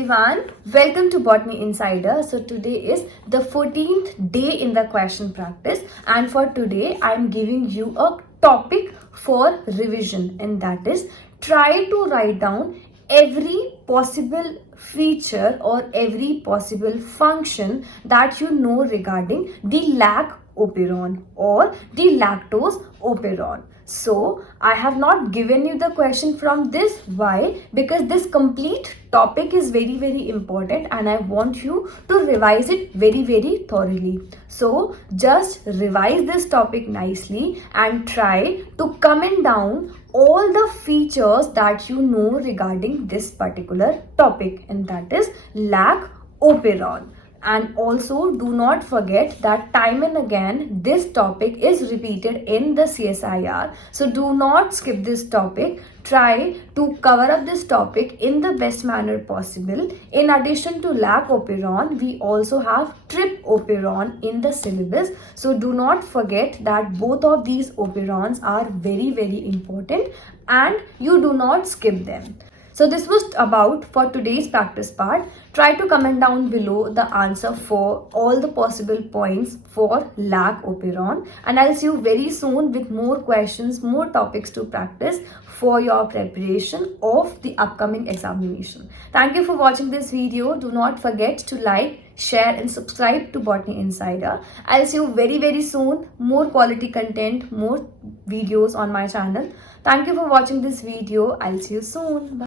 everyone, welcome to Botany Insider. So today is the 14th day in the question practice, and for today I am giving you a topic for revision, and that is try to write down every possible feature or every possible function that you know regarding the lac operon or the lactose operon. So I have not given you the question from this. Why? Because this complete topic is very important and I want you to revise it very thoroughly. So just revise this topic nicely and try to comment down all the features that you know regarding this particular topic, and that is lac operon. And also do not forget that time and again this topic is repeated in the CSIR. So do not skip this topic. Try to cover up this topic in the best manner possible. In addition to lac operon, we also have trip operon in the syllabus. So do not forget that both of these operons are very important and you do not skip them. So this was about for today's practice part. Try to comment down below the answer for all the possible points for lac operon, and I'll see you very soon with more questions, more topics to practice for your preparation of the upcoming examination. Thank you for watching this video. Do not forget to like, share and subscribe to Botany Insider. I'll see you very soon. More quality content, more videos on my channel. Thank you for watching this video. I'll see you soon. Bye.